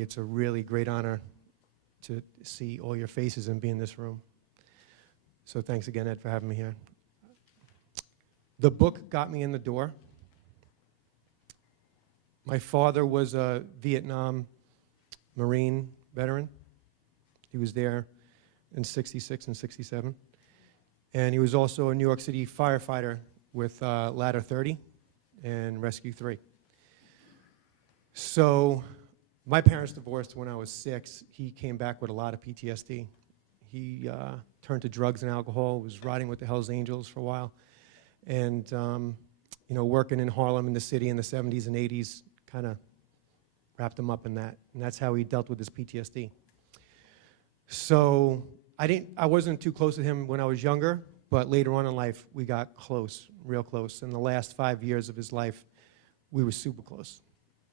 It's a really great honor to see all your faces and be in this room. So thanks again, Ed, for having me here. The book got me in the door. My father was a Vietnam Marine veteran. He was there in '66 and '67. And he was also a New York City firefighter with Ladder 30 and Rescue 3. So my parents divorced when I was 6. He came back with a lot of PTSD. He turned to drugs and alcohol, was riding with the Hells Angels for a while, and working in Harlem in the city in the 70s and 80s kind of wrapped him up in that, and that's how he dealt with his PTSD. So I wasn't too close to him when I was younger, but later on in life we got close, real close. In the last 5 years of his life, we were super close.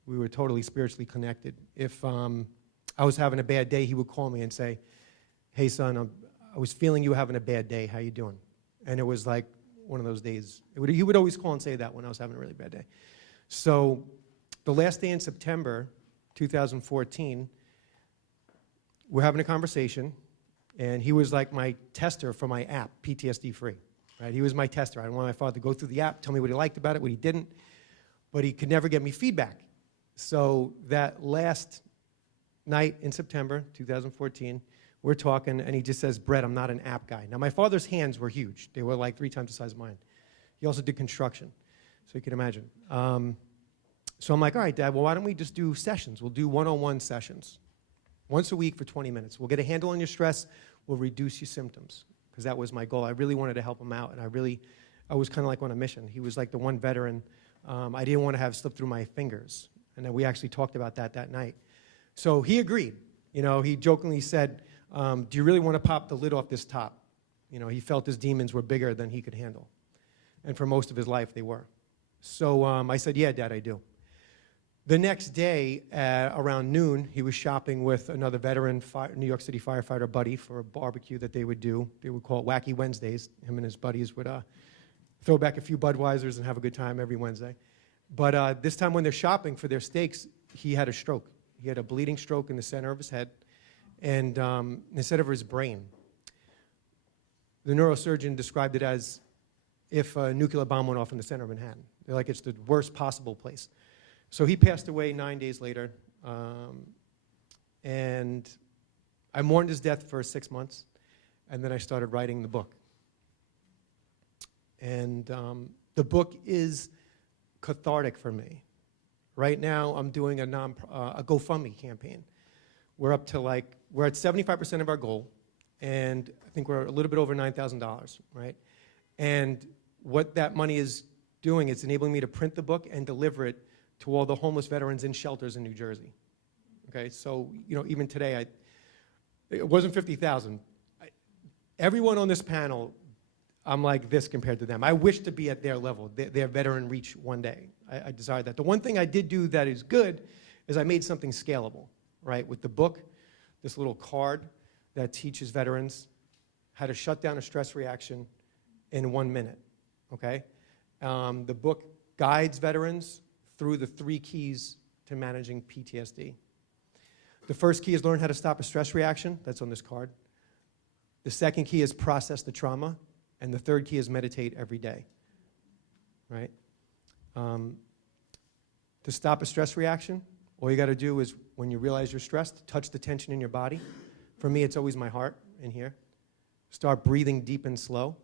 We were totally spiritually connected. If I was having a bad day, he would call me and say, "Hey son, I was feeling you having a bad day. How you doing?" And it was like one of those days. He would always call and say that when I was having a really bad day. So the last day in September 2014, we're having a conversation, and he was like my tester for my app, PTSD Free. Right? He was my tester. I wanted my father to go through the app, tell me what he liked about it, what he didn't, but he could never get me feedback. So that last night in September 2014, we're talking, and he just says, "Brett, I'm not an app guy." Now, my father's hands were huge. They were like 3 times the size of mine. He also did construction, so you can imagine. So I'm like, "All right, Dad, well, why don't we just do sessions? We'll do one-on-one sessions. Once a week for 20 minutes. We'll get a handle on your stress. We'll reduce your symptoms." Because that was my goal. I really wanted to help him out, and I was kind of like on a mission. He was like the one veteran I didn't want to have slip through my fingers. And then we actually talked about that night. So he agreed. He jokingly said, "Do you really want to pop the lid off this top?" He felt his demons were bigger than he could handle. And for most of his life, they were. So I said, "Yeah, Dad, I do." The next day, around noon, he was shopping with another veteran New York City firefighter buddy for a barbecue that they would do. They would call it Wacky Wednesdays. Him and his buddies would throw back a few Budweisers and have a good time every Wednesday. But this time when they're shopping for their steaks, he had a stroke. He had a bleeding stroke in the center of his head and in the center of his brain. The neurosurgeon described it as if a nuclear bomb went off in the center of Manhattan. They're like, it's the worst possible place. So he passed away 9 days later, and I mourned his death for 6 months, and then I started writing the book. And the book is cathartic for me. Right now, I'm doing a GoFundMe campaign. We're up to we're at 75% of our goal, and I think we're a little bit over $9,000, right? And what that money is doing, it's enabling me to print the book and deliver it to all the homeless veterans in shelters in New Jersey. Okay, so even today, it wasn't 50,000. Everyone on this panel, I'm like this compared to them. I wish to be at their level, their veteran reach one day. I desire that. The one thing I did do that is good is I made something scalable, right? With the book, this little card that teaches veterans how to shut down a stress reaction in 1 minute, okay? The book guides veterans through the 3 keys to managing PTSD. The first key is learn how to stop a stress reaction. That's on this card. The second key is process the trauma. And the third key is meditate every day, right? To stop a stress reaction, all you got to do is, when you realize you're stressed, touch the tension in your body. For me, it's always my heart in here. Start breathing deep and slow.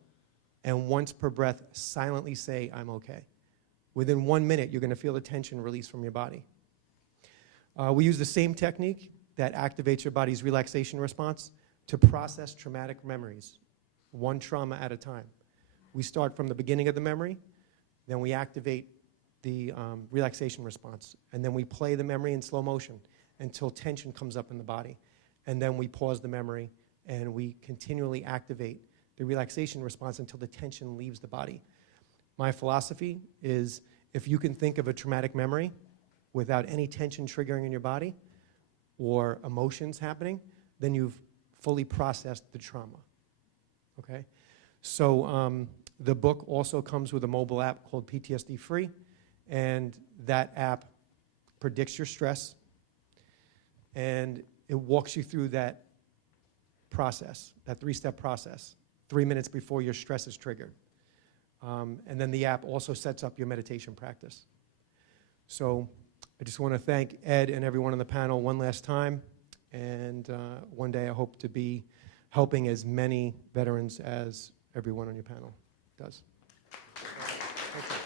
And once per breath, silently say, "I'm okay." Within 1 minute, you're going to feel the tension release from your body. We use the same technique that activates your body's relaxation response to process traumatic memories, one trauma at a time. We start from the beginning of the memory, then we activate the relaxation response, and then we play the memory in slow motion until tension comes up in the body. And then we pause the memory, and we continually activate the relaxation response until the tension leaves the body. My philosophy is, if you can think of a traumatic memory without any tension triggering in your body or emotions happening, then you've fully processed the trauma, okay? So the book also comes with a mobile app called PTSD Free, and that app predicts your stress, And it walks you through that process, that 3-step process, 3 minutes before your stress is triggered. And then the app also sets up your meditation practice. So I just want to thank Ed and everyone on the panel one last time. And one day I hope to be helping as many veterans as everyone on your panel does. Thank you.